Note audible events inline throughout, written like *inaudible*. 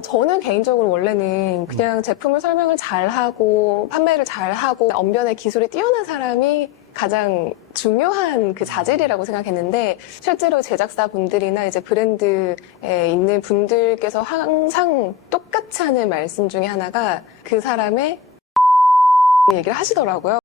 저는 개인적으로 원래는 그냥 제품을 설명을 잘 하고 판매를 잘 하고 언변의 기술이 뛰어난 사람이 가장 중요한 그 자질이라고 생각했는데 실제로 제작사 분들이나 이제 브랜드에 있는 분들께서 항상 똑같이 하는 말씀 중에 하나가 그 사람의 *laughs* 얘기를 하시더라고요.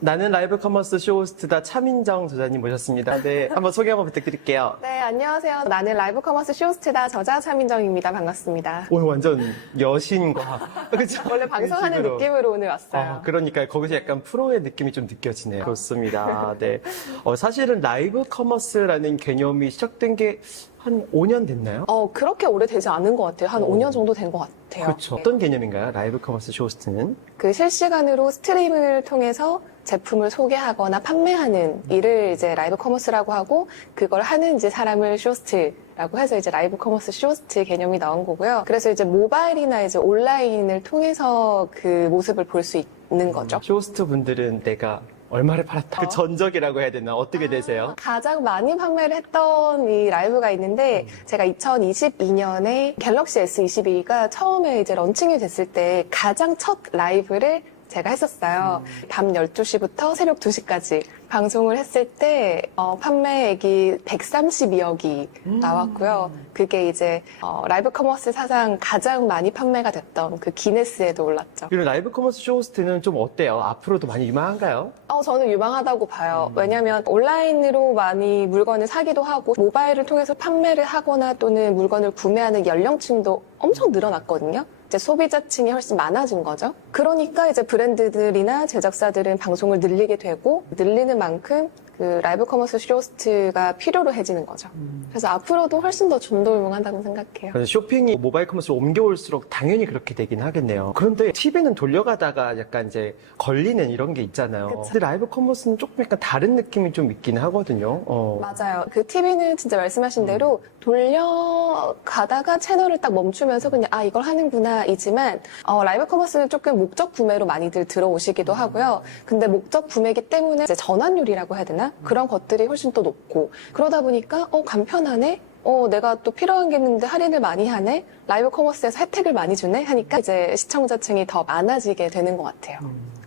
나는 라이브 커머스 쇼호스트다 차민정 저자님 모셨습니다. 네, *laughs* 한번 소개 한번 부탁드릴게요. 네, 안녕하세요. 나는 라이브 커머스 쇼스트다 저자 차민정입니다. 반갑습니다. 오늘 완전 여신과 *laughs* 그쵸? 원래 방송하는 식으로. 느낌으로 오늘 왔어요. 아, 그러니까 거기서 약간 프로의 느낌이 좀 느껴지네요. 그렇습니다. 네. 어, 사실은 라이브 커머스라는 개념이 시작된 게한 5년 됐나요? 어, 그렇게 오래되지 않은 것 같아요. 한 오. 5년 정도 된 것 같아요. 그렇죠. 네. 어떤 개념인가요? 라이브 커머스 쇼호스트는? 그 실시간으로 스트림을 통해서 제품을 소개하거나 판매하는 일을 이제 라이브 커머스라고 하고 그걸 하는 이제 사람을 쇼스트라고 해서 이제 라이브 커머스 쇼스트 개념이 나온 거고요. 그래서 이제 모바일이나 이제 온라인을 통해서 그 모습을 볼 수 있는 거죠. 쇼호스트 분들은 내가 얼마를 팔았다. 그 전적이라고 해야 되나? 어떻게 되세요? 가장 많이 판매를 했던 이 라이브가 있는데 제가 2022년에 갤럭시 S22가 처음에 이제 런칭이 됐을 때 가장 첫 라이브를 제가 했었어요. 밤 12시부터 새벽 2시까지 방송을 했을 때 어, 판매액이 132억이 나왔고요. 그게 이제 어, 라이브 커머스 사상 가장 많이 판매가 됐던 그 기네스에도 올랐죠. 그리고 라이브 커머스 쇼 호스트는 좀 어때요? 앞으로도 많이 유망한가요? 어, 저는 유망하다고 봐요. 왜냐면 온라인으로 많이 물건을 사기도 하고 모바일을 통해서 판매를 하거나 또는 물건을 구매하는 연령층도 엄청 늘어났거든요. 이제 소비자층이 훨씬 많아진 거죠. 그러니까 이제 브랜드들이나 제작사들은 방송을 늘리게 되고 늘리는 만큼 그 라이브 커머스 쇼호스트가 필요로 해지는 거죠. 그래서 앞으로도 훨씬 더 존돌문하다고 생각해요. 그래서 쇼핑이 모바일 커머스로 옮겨올수록 당연히 그렇게 되긴 하겠네요. 그런데 TV는 돌려가다가 약간 이제 걸리는 이런 게 있잖아요. 그쵸. 근데 라이브 커머스는 조금 약간 다른 느낌이 좀 있긴 하거든요. 어. 맞아요. 그 TV는 진짜 말씀하신 대로 돌려가다가 채널을 딱 멈추면서 그냥 아 이걸 하는구나 이지만 어, 라이브 커머스는 조금 목적 구매로 많이들 들어오시기도 하고요. 근데 목적 구매기 때문에 이제 전환율이라고 해야 되나 그런 것들이 훨씬 또 높고 그러다 보니까 어 간편하네. 어, 내가 또 필요한 게 있는데 할인을 많이 하네? 라이브 커머스에서 혜택을 많이 주네? 하니까 이제 시청자층이 더 많아지게 되는 것 같아요.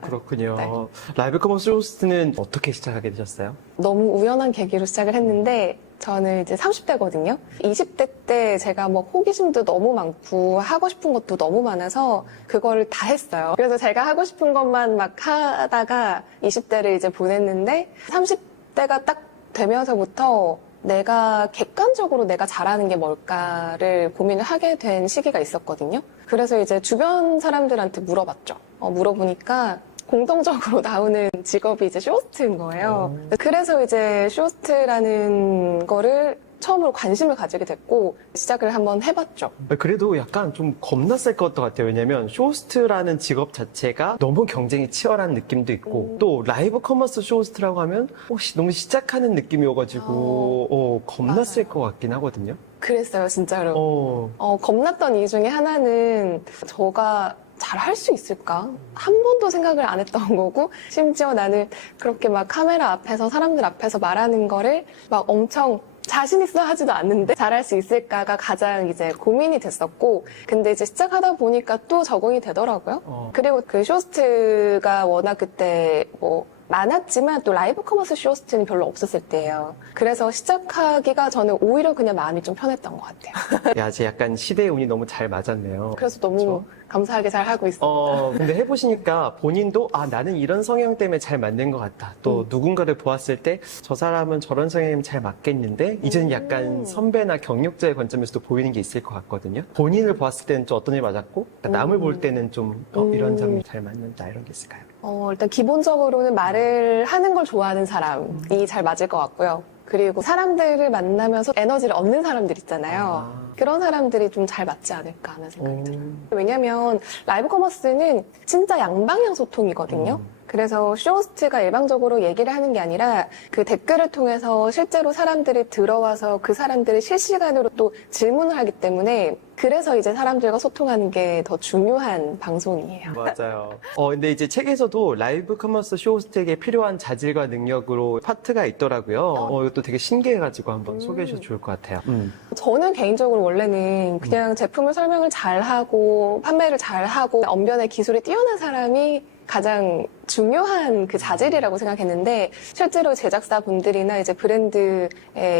그렇군요. 네. 라이브 커머스 호스트는 어떻게 시작하게 되셨어요? 너무 우연한 계기로 시작을 했는데 저는 이제 30대거든요. 20대 때 제가 뭐 호기심도 너무 많고 하고 싶은 것도 너무 많아서 그거를 다 했어요. 그래서 제가 하고 싶은 것만 막 하다가 20대를 이제 보냈는데 30대 가 딱 되면서부터 내가 객관적으로 내가 잘하는 게 뭘까를 고민을 하게 된 시기가 있었거든요. 그래서 이제 주변 사람들한테 물어봤죠. 어, 물어보니까 공통적으로 *laughs* 나오는 직업이 이제 쇼호스트인 거예요. 그래서 이제 쇼호스트라는 거를 처음으로 관심을 가지게 됐고 시작을 한번 해봤죠. 그래도 약간 좀 겁났을 것 같아요. 왜냐면 쇼호스트라는 직업 자체가 너무 경쟁이 치열한 느낌도 있고 음. 또 라이브 커머스 쇼호스트라고 하면 혹시 너무 시작하는 느낌이어가지고 어, 겁났을 것 같긴 하거든요. 그랬어요, 진짜로. 어, 어, 겁났던 이유 중에 하나는 저가 잘 할 수 있을까? 한 번도 생각을 안 했던 *laughs* 거고, 심지어 나는 그렇게 막 카메라 앞에서 사람들 앞에서 말하는 거를 막 엄청 자신 있어 하지도 않는데 잘할 수 있을까가 가장 이제 고민이 됐었고, 근데 이제 시작하다 보니까 또 적응이 되더라고요. 어. 그리고 그 쇼스트가 워낙 그때 뭐 많았지만 또 라이브 커머스 쇼스트는 별로 없었을 때예요. 그래서 시작하기가 저는 오히려 그냥 마음이 좀 편했던 것 같아요. *laughs* 야, 제 약간 시대의 운이 너무 잘 맞았네요. 그래서 너무 그쵸? 감사하게 잘 하고 있습니다. 어, 근데 해보시니까 본인도, 아, 나는 이런 성향 때문에 잘 맞는 것 같다. 또 음. 누군가를 보았을 때, 저 사람은 저런 성향이면 잘 맞겠는데, 이제는 음. 약간 선배나 경력자의 관점에서도 보이는 게 있을 것 같거든요. 본인을 보았을 때는 좀 어떤 일이 맞았고, 남을 음. 볼 때는 좀, 어, 음. 이런 점이 잘 맞는다, 이런 게 있을까요? 어, 일단 기본적으로는 말을 하는 걸 좋아하는 사람이 잘 맞을 것 같고요. 그리고 사람들을 만나면서 에너지를 얻는 사람들 있잖아요. 아. 그런 사람들이 좀 잘 맞지 않을까 하는 생각이 들어요. 음. 왜냐면 라이브 커머스는 진짜 양방향 소통이거든요. 음. 그래서 쇼호스트가 일방적으로 얘기를 하는 게 아니라 그 댓글을 통해서 실제로 사람들이 들어와서 그 사람들이 실시간으로 또 질문을 하기 때문에 그래서 이제 사람들과 소통하는 게 더 중요한 방송이에요. *laughs* 맞아요. 어, 근데 이제 책에서도 라이브 커머스 쇼호스트에게 필요한 자질과 능력으로 파트가 있더라고요. 어, 이것도 되게 신기해가지고 한번 소개해 주셔도 좋을 것 같아요. 음. 저는 개인적으로 원래는 그냥 제품을 설명을 잘 하고 판매를 잘 하고 언변의 기술이 뛰어난 사람이 가장 중요한 그 자질이라고 생각했는데 실제로 제작사 분들이나 이제 브랜드에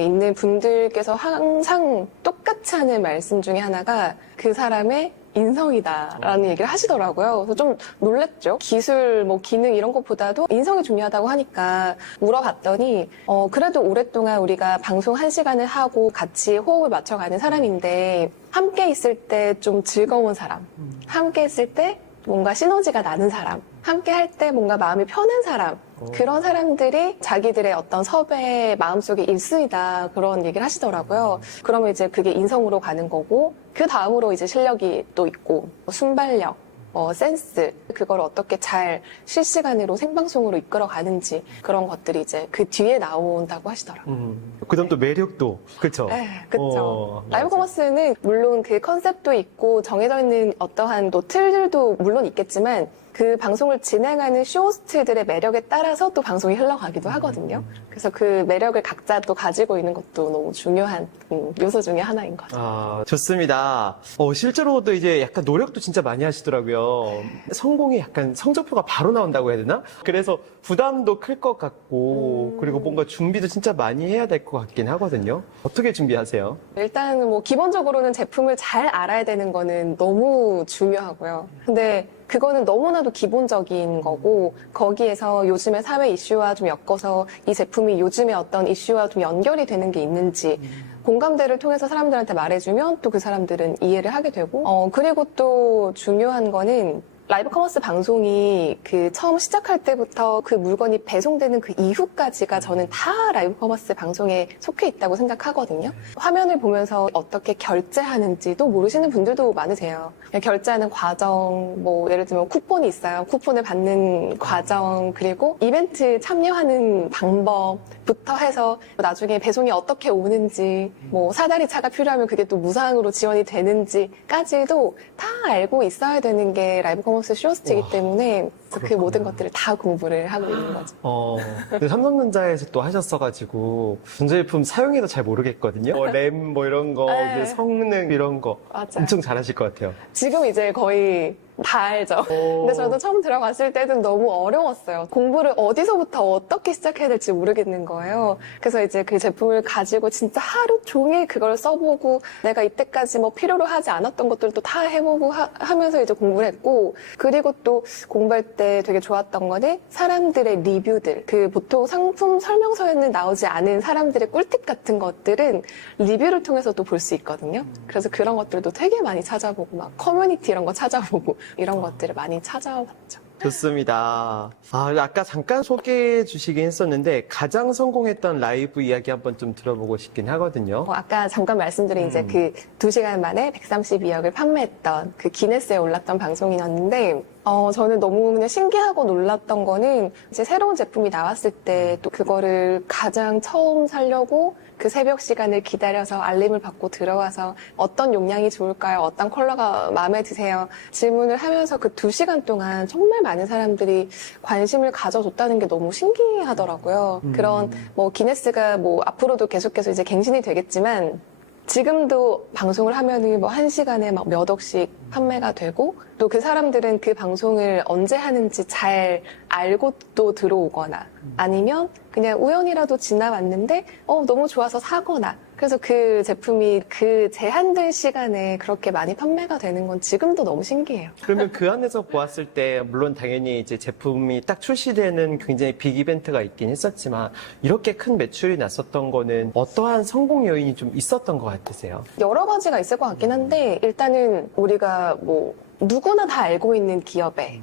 있는 분들께서 항상 똑같이 하는 말씀 중에 하나가 그 사람의 인성이다라는 얘기를 하시더라고요. 그래서 좀 놀랬죠. 기술, 뭐 기능 이런 것보다도 인성이 중요하다고 하니까 물어봤더니 어 그래도 오랫동안 우리가 방송 한 시간을 하고 같이 호흡을 맞춰가는 사람인데 함께 있을 때 좀 즐거운 사람, 함께 있을 때 뭔가 시너지가 나는 사람, 함께 할 때 뭔가 마음이 편한 사람, 그런 사람들이 자기들의 어떤 섭외 마음속에 1순위다 그런 얘기를 하시더라고요. 그러면 이제 그게 인성으로 가는 거고 그 다음으로 이제 실력이 또 있고 뭐 순발력, 뭐 센스 그걸 어떻게 잘 실시간으로 생방송으로 이끌어 가는지 그런 것들이 이제 그 뒤에 나온다고 하시더라고요. 음. 그 다음 또 매력도. 그쵸? 네, 그쵸. 어, 라이브. 커머스는 물론 그 컨셉도 있고 정해져 있는 어떠한 또 틀들도 물론 있겠지만 그 방송을 진행하는 쇼호스트들의 매력에 따라서 또 방송이 흘러가기도 하거든요. 그래서 그 매력을 각자 또 가지고 있는 것도 너무 중요한 음, 요소 중에 하나인 거죠. 아, 좋습니다. 어, 실제로도 이제 약간 노력도 진짜 많이 하시더라고요. 성공이 약간 성적표가 바로 나온다고 해야 되나? 그래서 부담도 클 것 같고, 음. 그리고 뭔가 준비도 진짜 많이 해야 될 것 같긴 하거든요. 어떻게 준비하세요? 일단 뭐 기본적으로는 제품을 잘 알아야 되는 거는 너무 중요하고요. 근데 그거는 너무나도 기본적인 거고 거기에서 요즘의 사회 이슈와 좀 엮어서 이 제품이 요즘의 어떤 이슈와 좀 연결이 되는 게 있는지 공감대를 통해서 사람들한테 말해주면 또 그 사람들은 이해를 하게 되고 어 그리고 또 중요한 거는 라이브 커머스 방송이 그 처음 시작할 때부터 그 물건이 배송되는 그 이후까지가 저는 다 라이브 커머스 방송에 속해 있다고 생각하거든요. 화면을 보면서 어떻게 결제하는지도 모르시는 분들도 많으세요. 결제하는 과정, 뭐 예를 들면 쿠폰이 있어요. 쿠폰을 받는 과정, 그리고 이벤트 참여하는 방법 부터 해서 나중에 배송이 어떻게 오는지, 뭐 사다리 차가 필요하면 그게 또 무상으로 지원이 되는지까지도 다 알고 있어야 되는 게 라이브 커머스 쇼호스트이기 와, 때문에 그. 모든 것들을 다 공부를 하고 있는 거죠. 어, 근데 삼성전자에서 또 하셨어가지고, 전자제품 사용해도 잘 모르겠거든요. 뭐, 램, 뭐 이런 거, *laughs* 네. 그 성능 이런 거. 맞아요. 엄청 잘하실 것 같아요. 지금 이제 거의 다 알죠. 근데 저도 처음 들어갔을 때는 너무 어려웠어요. 공부를 어디서부터 어떻게 시작해야 될지 모르겠는 거예요. 그래서 이제 그 제품을 가지고 진짜 하루 종일 그걸 써보고 내가 이때까지 뭐 필요로 하지 않았던 것들도 다 해보고 하, 면서 이제 공부를 했고 그리고 또 공부할 때 되게 좋았던 거는 사람들의 리뷰들 그 보통 상품 설명서에는 나오지 않은 사람들의 꿀팁 같은 것들은 리뷰를 통해서도 볼수 있거든요. 그래서 그런 것들도 되게 많이 찾아보고 막 커뮤니티 이런 거 찾아보고 이런 것들을 많이 찾아봤죠. 좋습니다. 아, 아까 잠깐 소개해 주시긴 했었는데, 가장 성공했던 라이브 이야기 한번 좀 들어보고 싶긴 하거든요. 어, 아까 잠깐 말씀드린 이제 음. 그 2시간 만에 132억을 판매했던 그 기네스에 올랐던 방송이었는데 어, 저는 너무 그냥 신기하고 놀랐던 거는 이제 새로운 제품이 나왔을 때 또 그거를 가장 처음 살려고 그 새벽 시간을 기다려서 알림을 받고 들어와서 어떤 용량이 좋을까요? 어떤 컬러가 마음에 드세요? 질문을 하면서 그 2시간 동안 정말 많은 사람들이 관심을 가져줬다는 게 너무 신기하더라고요. 음. 그런 뭐 기네스가 뭐 앞으로도 계속해서 이제 갱신이 되겠지만 지금도 방송을 하면은 뭐 한 시간에 막 몇 억씩 판매가 되고 또 그 사람들은 그 방송을 언제 하는지 잘 알고 또 들어오거나 아니면 그냥 우연이라도 지나왔는데 어 너무 좋아서 사거나 그래서 그 제품이 그 제한된 시간에 그렇게 많이 판매가 되는 건 지금도 너무 신기해요. 그러면 그 안에서 보았을 때, 물론 당연히 이제 제품이 딱 출시되는 굉장히 빅 이벤트가 있긴 했었지만, 이렇게 큰 매출이 났었던 거는 어떠한 성공 요인이 좀 있었던 것 같으세요? 여러 가지가 있을 것 같긴 한데 일단은 우리가 뭐 누구나 다 알고 있는 기업에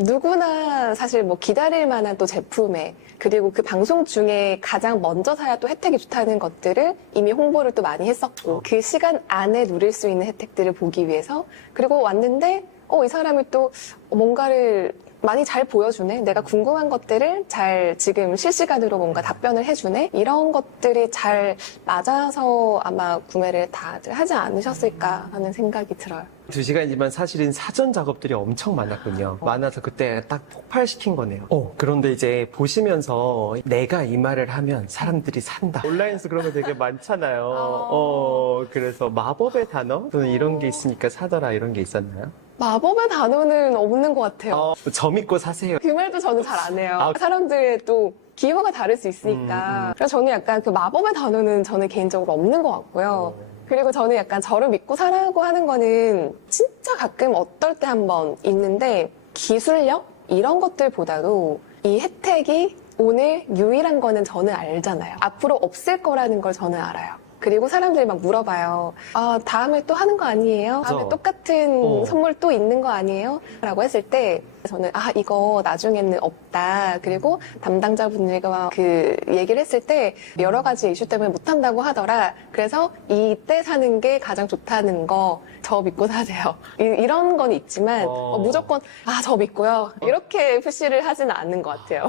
누구나 사실 뭐 기다릴 만한 또 제품에 그리고 그 방송 중에 가장 먼저 사야 또 혜택이 좋다는 것들을 이미 홍보를 또 많이 했었고 그 시간 안에 누릴 수 있는 혜택들을 보기 위해서 그리고 왔는데 어 이 사람이 또 뭔가를 많이 잘 보여주네. 내가 궁금한 것들을 잘 지금 실시간으로 뭔가 답변을 해주네. 이런 것들이 잘 맞아서 아마 구매를 다들 하지 않으셨을까 하는 생각이 들어요. 두 시간이지만 사실은 사전 작업들이 엄청 많았군요. 많아서 그때 딱 폭발시킨 거네요. 어, 그런데 이제 보시면서 내가 이 말을 하면 사람들이 산다. 온라인에서 그런 거 되게 많잖아요. 어, 그래서 마법의 단어? 또는 이런 게 있으니까 사더라 이런 게 있었나요? 마법의 단어는 없는 것 같아요. 어, 저 믿고 사세요. 그 말도 저는 잘 안 해요. 아. 사람들의 또 기호가 다를 수 있으니까. 그래서 저는 약간 그 마법의 단어는 저는 개인적으로 없는 것 같고요. 그리고 저는 약간 저를 믿고 살라고 하는 거는 진짜 가끔 어떨 때 한번 있는데 기술력? 이런 것들보다도 이 혜택이 오늘 유일한 거는 저는 알잖아요. 앞으로 없을 거라는 걸 저는 알아요. 그리고 사람들이 막 물어봐요. 아, 다음에 또 하는 거 아니에요? 다음에 그죠. 똑같은 어. 선물 또 있는 거 아니에요? 라고 했을 때 저는 아, 이거 나중에는 없다. 그리고 담당자분들과 그 얘기를 했을 때 여러 가지 이슈 때문에 못 한다고 하더라. 그래서 이때 사는 게 가장 좋다는 거 저 믿고 사세요. 이, 런건 있지만 어. 어, 무조건 아, 저 믿고요. 이렇게 푸시를 하지는 않는 것 같아요.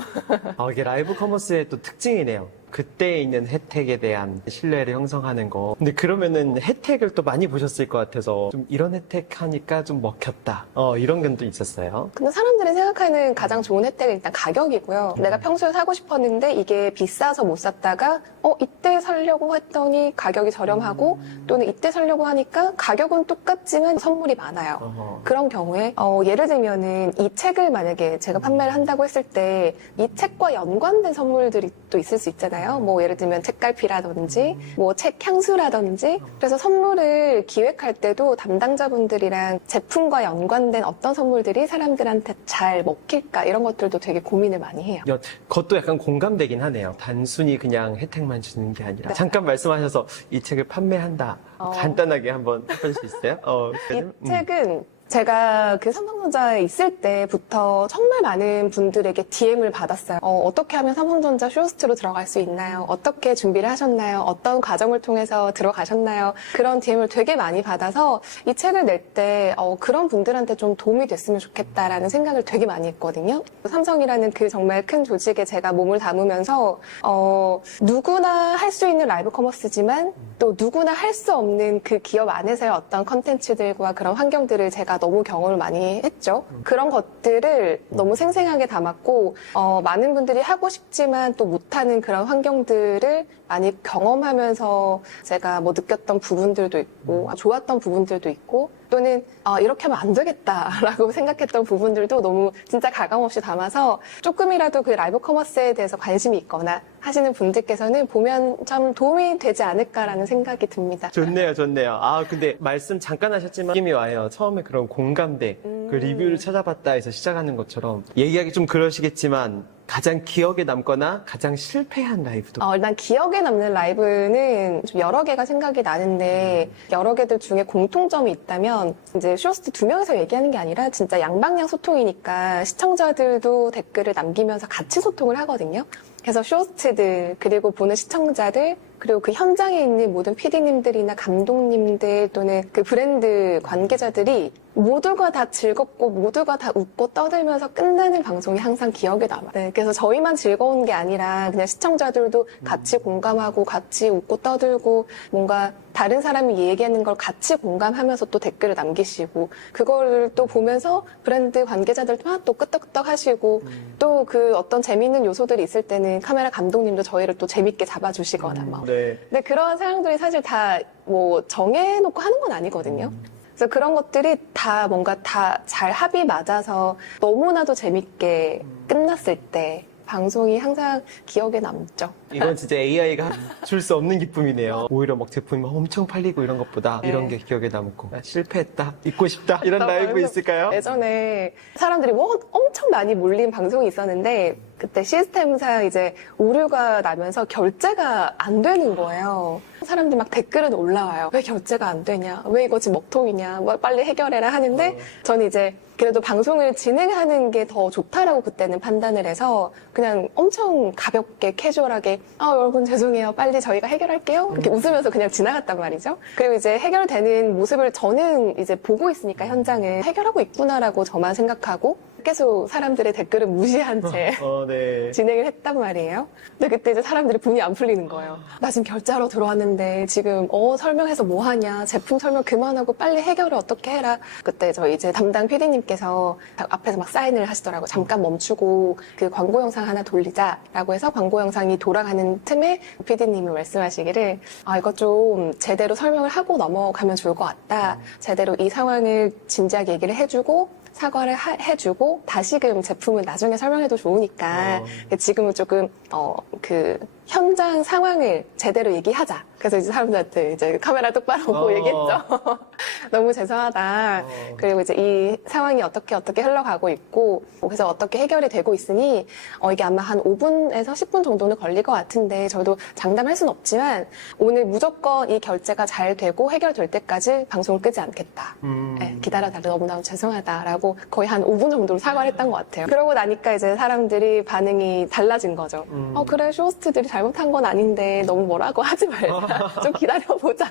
아, 이게 라이브 커머스의 또 특징이네요. 그때 있는 혜택에 대한 신뢰를 형성하는 거. 근데 그러면은 혜택을 또 많이 보셨을 것 같아서 좀 이런 혜택 하니까 좀 먹혔다. 어, 이런 건또 있었어요. 근데 사람들이 생각하는 가장 좋은 혜택은 일단 가격이고요. 내가 평소에 사고 싶었는데 이게 비싸서 못 샀다가 어 이때 살려고 했더니 가격이 저렴하고 또는 이때 살려고 하니까 가격은 똑같지만 선물이 많아요. 어허. 그런 경우에 어, 예를 들면은 이 책을 만약에 제가 판매를 한다고 했을 때 이 책과 연관된 선물들이 또 있을 수 있잖아요. 뭐 예를 들면 책갈피라든지 뭐 책 향수라든지 그래서 선물을 기획할 때도 담당자분들이랑 제품과 연관된 어떤 선물들이 사람들한테 잘 먹힐까 이런 것들도 되게 고민을 많이 해요. 여- 그것도 약간 공감되긴 하네요. 단순히 그냥 혜택만 주는 게 아니라. 네. 잠깐 말씀하셔서 이 책을 판매한다. 어. 간단하게 한번 해볼 수 있어요? 어, 이? 음. 책은 제가 그 삼성전자에 있을 때부터 정말 많은 분들에게 DM을 받았어요. 어, 떻게 하면 삼성전자 쇼호스트로 들어갈 수 있나요? 어떻게 준비를 하셨나요? 어떤 과정을 통해서 들어가셨나요? 그런 DM을 되게 많이 받아서 이 책을 낼때 어, 그런 분들한테 좀 도움이 됐으면 좋겠다라는 생각을 되게 많이 했거든요. 삼성이라는 그 정말 큰 조직에 제가 몸을 담으면서 어, 누구나 할 수 있는 라이브 커머스지만 또 누구나 할 수 없는 그 기업 안에서의 어떤 컨텐츠들과 그런 환경들을 제가 너무 경험을 많이 했죠. 그런 것들을 너무 생생하게 담았고 어, 많은 분들이 하고 싶지만 또 못하는 그런 환경들을 많이 경험하면서 제가 뭐 느꼈던 부분들도 있고 좋았던 부분들도 있고 또는 아, 이렇게 하면 안 되겠다라고 *laughs* 생각했던 부분들도 너무 진짜 가감없이 담아서 조금이라도 그 라이브 커머스에 대해서 관심이 있거나 하시는 분들께서는 보면 참 도움이 되지 않을까라는 생각이 듭니다. 좋네요, 좋네요. 아, 근데 말씀 잠깐 하셨지만 느낌이 와요. 처음에 그런 공감대, 그 음. 리뷰를 찾아봤다 해서 시작하는 것처럼 얘기하기 좀 그러시겠지만 가장 기억에 남거나 가장 실패한 라이브도 어, 일단 기억에 남는 라이브는 좀 여러 개가 생각이 나는데 여러 개들 중에 공통점이 있다면 이제 쇼호스트 두 명이서 얘기하는 게 아니라 진짜 양방향 소통이니까 시청자들도 댓글을 남기면서 같이 소통을 하거든요. 그래서 쇼호스트들 그리고 보는 시청자들 그리고 그 현장에 있는 모든 PD님들이나 감독님들 또는 그 브랜드 관계자들이 모두가 다 즐겁고 모두가 다 웃고 떠들면서 끝나는 방송이 항상 기억에 남아요. 네, 그래서 저희만 즐거운 게 아니라 그냥 시청자들도 같이 공감하고 같이 웃고 떠들고 뭔가 다른 사람이 얘기하는 걸 같이 공감하면서 또 댓글을 남기시고 그거를 또 보면서 브랜드 관계자들도 막또 끄떡끄떡 하시고 또 그 어떤 재미있는 요소들이 있을 때는 카메라 감독님도 저희를 또 재밌게 잡아주시거나 막 네. 근데 그런 상황들이 사실 다 뭐 정해놓고 하는 건 아니거든요. 그래서 그런 것들이 다 뭔가 다 잘 합이 맞아서 너무나도 재밌게 끝났을 때 방송이 항상 기억에 남죠. 이건 진짜 AI가 *laughs* 줄 수 없는 기쁨이네요. 오히려 막 제품이 막 엄청 팔리고 이런 것보다 네. 이런 게 기억에 남고 아, 실패했다, 잊고 싶다 이런 라이브 있을까요? 예전에 사람들이 뭐 엄청 많이 몰린 방송이 있었는데 그때 시스템상 이제 오류가 나면서 결제가 안 되는 거예요. 사람들 막 댓글은 올라와요. 왜 결제가 안 되냐? 왜 이거 지금 먹통이냐? 뭐 빨리 해결해라 하는데 저는 이제 그래도 방송을 진행하는 게 더 좋다라고 그때는 판단을 해서 그냥 엄청 가볍게 캐주얼하게 아 여러분 죄송해요 빨리 저희가 해결할게요 이렇게 웃으면서 그냥 지나갔단 말이죠 그리고 이제 해결되는 모습을 저는 이제 보고 있으니까 현장을 해결하고 있구나라고 저만 생각하고 계속 사람들의 댓글을 무시한 채 *laughs* 어, 네. 진행을 했단 말이에요. 근데 그때 이제 사람들이 분이 안 풀리는 거예요. 나 지금 결제하러 들어왔는데 지금 어 설명해서 뭐 하냐 제품 설명 그만하고 빨리 해결을 어떻게 해라. 그때 저 이제 담당 PD님께서 앞에서 막 사인을 하시더라고. 요 잠깐 멈추고 그 광고 영상 하나 돌리자라고 해서 광고 영상이 돌아가는 틈에 PD님이 말씀하시기를 아 이거 좀 제대로 설명을 하고 넘어가면 좋을 것 같다. 제대로 이 상황을 진지하게 얘기를 해주고 사과를 하- 해주고 다시금 제품은 나중에 설명해도 좋으니까 어. 지금은 조금 어 그 현장 상황을 제대로 얘기하자. 그래서 이제 사람들한테 이제 카메라 똑바로 보고 어. 얘기했죠. *laughs* 너무 죄송하다. 어. 그리고 이제 이 상황이 어떻게 어떻게 흘러가고 있고 그래서 어떻게 해결이 되고 있으니 어 이게 아마 한 5분에서 10분 정도는 걸릴 것 같은데 저도 장담할 수는 없지만 오늘 무조건 이 결제가 잘 되고 해결될 때까지 방송을 끄지 않겠다. 음. 네, 기다려달라 너무너무 죄송하다라고 거의 한 5분 정도로 사과를 했던 것 같아요. 그러고 나니까 이제 사람들이 반응이 달라진 거죠. 음. 어, 그래, 쇼호스트들이 잘 못한 건 아닌데 너무 뭐라고 하지 말자. *laughs* 좀 기다려보자.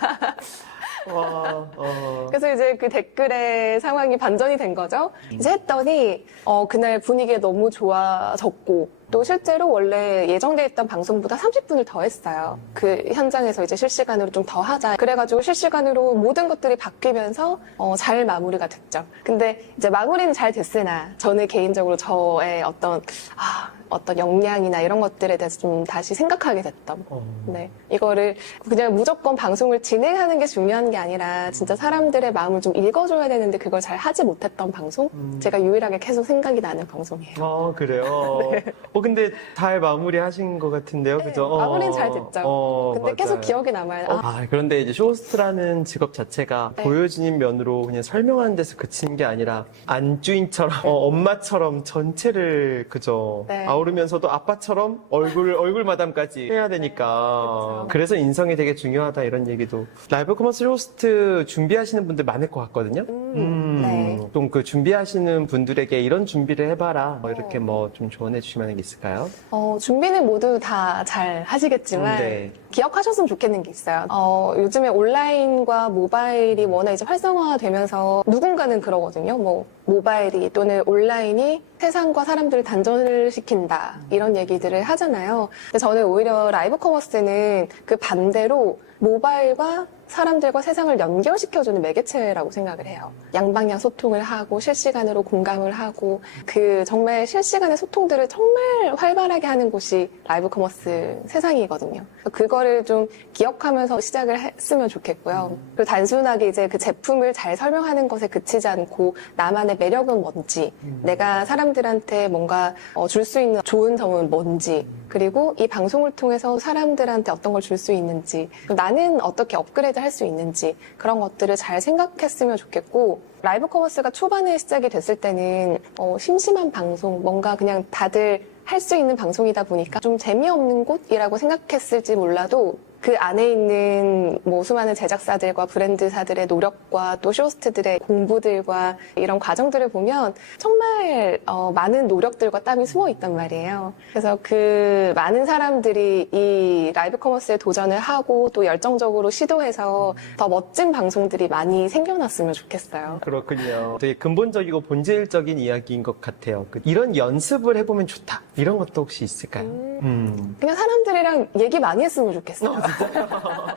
와, 어. 그래서 이제 그 댓글의 상황이 반전이 된 거죠. 이제 했더니, 어, 그날 분위기가 너무 좋아졌고, 또 실제로 원래 예정돼 있던 방송보다 30분을 더 했어요. 그 현장에서 이제 실시간으로 좀 더 하자. 그래가지고 실시간으로 모든 것들이 바뀌면서 어, 잘 마무리가 됐죠. 근데 이제 마무리는 잘 됐으나 저는 개인적으로 저의 어떤 아, 어떤 역량이나 이런 것들에 대해서 좀 다시 생각하게 됐던. 어. 네. 이거를 그냥 무조건 방송을 진행하는 게 중요한 게 아니라 진짜 사람들의 마음을 좀 읽어줘야 되는데 그걸 잘 하지 못했던 방송? 음. 제가 유일하게 계속 생각이 나는 방송이에요. 어, 그래요. *laughs* 어, 근데 잘 마무리 하신 것 같은데요. 그죠? 어. 네, 마무리는 잘 됐죠. 어, 근데 계속 맞아요. 기억이 남아요. 아, 아, 그런데 이제 쇼호스트라는 직업 자체가 네. 보여지는 면으로 그냥 설명하는 데서 그치는 게 아니라 안주인처럼 어, 엄마처럼 전체를 그죠 네. 아우르면서도 아빠처럼 얼굴 얼굴 마담까지 해야 되니까. 그래서 인성이 되게 중요하다 이런 얘기도 라이브 커머스 쇼호스트 준비하시는 분들 많을 것 같거든요. 음, 네. 좀 그 준비하시는 분들에게 이런 준비를 해봐라 뭐 이렇게 뭐 좀 조언해 주실 만한 게 있을까요? 어, 준비는 모두 다 잘 하시겠지만 네. 기억하셨으면 좋겠는 게 있어요. 어, 요즘에 온라인과 모바일이 워낙 이제 활성화되면서 누군가는 그러거든요. 뭐 모바일이 또는 온라인이 세상과 사람들을 단절을 시킨다 이런 얘기들을 하잖아요. 근데 저는 오히려 라이브 커머스는 그 반대로 모바일과 사람들과 세상을 연결시켜주는 매개체라고 생각을 해요. 양방향 소통을 하고 실시간으로 공감을 하고 그 정말 실시간의 소통들을 정말 활발하게 하는 곳이 라이브 커머스 세상이거든요. 그거를 좀 기억하면서 시작을 했으면 좋겠고요. 그리고 단순하게 이제 그 제품을 잘 설명하는 것에 그치지 않고 나만의 매력은 뭔지, 내가 사람들한테 뭔가 줄 수 있는 좋은 점은 뭔지, 그리고 이 방송을 통해서 사람들한테 어떤 걸 줄 수 있는지, 나는 어떻게 업그레이드 할 수 있는지, 그런 것들을 잘 생각했으면 좋겠고, 라이브 커머스가 초반에 시작이 됐을 때는 어, 심심한 방송, 뭔가 그냥 다들 할 수 있는 방송이다 보니까 좀 재미없는 곳이라고 생각했을지 몰라도 그 안에 있는 뭐 수많은 제작사들과 브랜드사들의 노력과 또 쇼호스트들의 공부들과 이런 과정들을 보면 정말 어, 많은 노력들과 땀이 숨어 있단 말이에요. 그래서 그 많은 사람들이 이 라이브 커머스에 도전을 하고 또 열정적으로 시도해서 더 멋진 방송들이 많이 생겨났으면 좋겠어요. 그렇군요. 되게 근본적이고 본질적인 이야기인 것 같아요. 그 이런 연습을 해보면 좋다. 이런 것도 혹시 있을까요? 음. 그냥 사람들이랑 얘기 많이 했으면 좋겠어.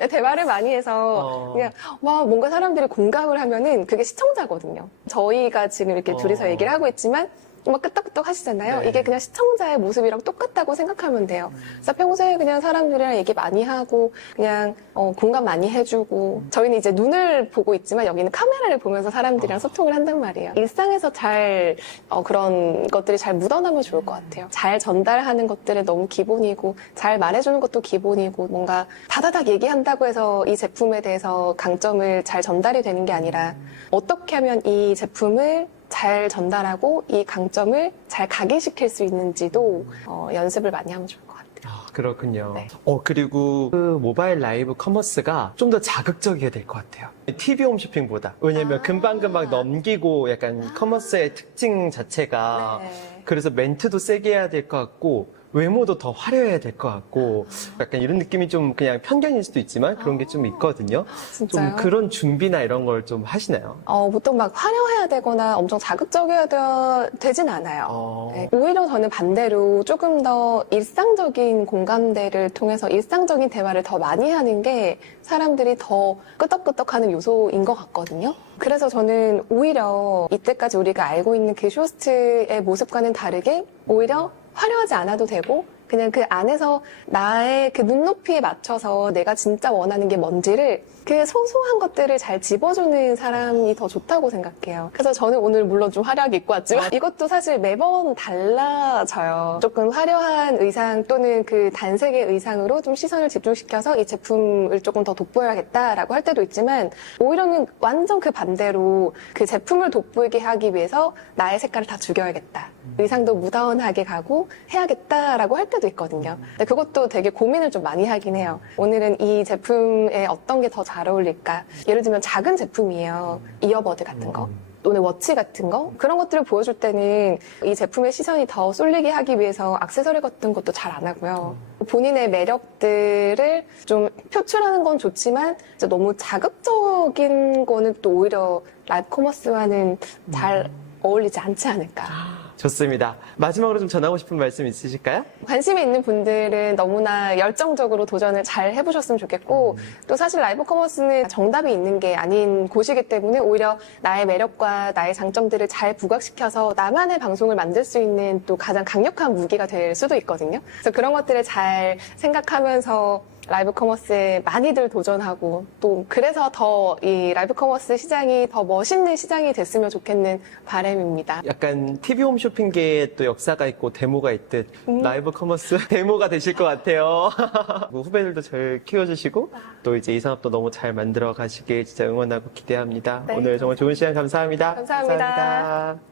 대화를 많이 해서 어. 그냥 와 뭔가 사람들이 공감을 하면은 그게 시청자거든요. 저희가 지금 이렇게 어. 둘이서 얘기를 하고 있지만 막 끄떡끄떡 하시잖아요. 네. 이게 그냥 시청자의 모습이랑 똑같다고 생각하면 돼요. 그래서 평소에 그냥 사람들이랑 얘기 많이 하고 그냥 어, 공감 많이 해주고 저희는 이제 눈을 보고 있지만 여기는 카메라를 보면서 사람들이랑 소통을 한단 말이에요. 일상에서 잘 어, 그런 것들이 잘 묻어나면 좋을 것 같아요. 잘 전달하는 것들은 너무 기본이고 잘 말해주는 것도 기본이고 뭔가 다다닥 얘기한다고 해서 이 제품에 대해서 강점을 잘 전달이 되는 게 아니라 어떻게 하면 이 제품을 잘 전달하고 이 강점을 잘 각인시킬 수 있는지도 어, 연습을 많이 하면 좋을 것 같아요. 아, 그렇군요. 네. 어, 그리고 그 모바일 라이브 커머스가 좀 더 자극적이어야 될 것 같아요. TV 홈쇼핑보다. 왜냐면 아. 금방금방 넘기고 약간 커머스의 특징 자체가 네. 그래서 멘트도 세게 해야 될 것 같고 외모도 더 화려해야 될 것 같고 약간 이런 느낌이 좀 그냥 편견일 수도 있지만 그런 게 좀 있거든요. 진짜요? 좀 그런 준비나 이런 걸 좀 하시나요? 어, 보통 막 화려해야 되거나 엄청 자극적이어야 되, 되진 않아요. 어. 네, 오히려 저는 반대로 조금 더 일상적인 공감대를 통해서 일상적인 대화를 더 많이 하는 게 사람들이 더 끄떡끄떡하는 요소인 것 같거든요. 그래서 저는 오히려 이때까지 우리가 알고 있는 그 쇼스트의 모습과는 다르게 오히려 화려하지 않아도 되고 그냥 그 안에서 나의 그 눈높이에 맞춰서 내가 진짜 원하는 게 뭔지를 그 소소한 것들을 잘 집어주는 사람이 더 좋다고 생각해요. 그래서 저는 오늘 물론 좀 화려하게 입고 왔지만 이것도 사실 매번 달라져요. 조금 화려한 의상 또는 그 단색의 의상으로 좀 시선을 집중시켜서 이 제품을 조금 더 돋보여야겠다라고 할 때도 있지만 오히려는 완전 그 반대로 그 제품을 돋보이게 하기 위해서 나의 색깔을 다 죽여야겠다. 의상도 무다운하게 가고 해야겠다라고 할 때도 있거든요. 근데 그것도 되게 고민을 좀 많이 하긴 해요. 오늘은 이 제품에 어떤 게 더 잘 어울릴까? 예를 들면 작은 제품이에요. 이어버드 같은 거. 또는 워치 같은 거 그런 것들을 보여줄 때는 이 제품의 시선이 더 쏠리게 하기 위해서 액세서리 같은 것도 잘 안 하고요. 본인의 매력들을 좀 표출하는 건 좋지만 너무 자극적인 거는 또 오히려 라이브 커머스와는 잘 어울리지 않지 않을까. 좋습니다. 마지막으로 좀 전하고 싶은 말씀 있으실까요? 관심이 있는 분들은 너무나 열정적으로 도전을 잘 해보셨으면 좋겠고 또 사실 라이브 커머스는 정답이 있는 게 아닌 곳이기 때문에 오히려 나의 매력과 나의 장점들을 잘 부각시켜서 나만의 방송을 만들 수 있는 또 가장 강력한 무기가 될 수도 있거든요. 그래서 그런 것들을 잘 생각하면서 라이브 커머스에 많이들 도전하고 또 그래서 더 이 라이브 커머스 시장이 더 멋있는 시장이 됐으면 좋겠는 바람입니다. 약간 TV 홈쇼핑계에 또 역사가 있고 데모가 있듯 라이브 커머스 *laughs* 데모가 되실 것 같아요. *laughs* 뭐 후배들도 잘 키워주시고 또 이제 이 사업도 너무 잘 만들어 가시길 진짜 응원하고 기대합니다. 네. 오늘 정말 좋은 시간 감사합니다. 감사합니다. 감사합니다.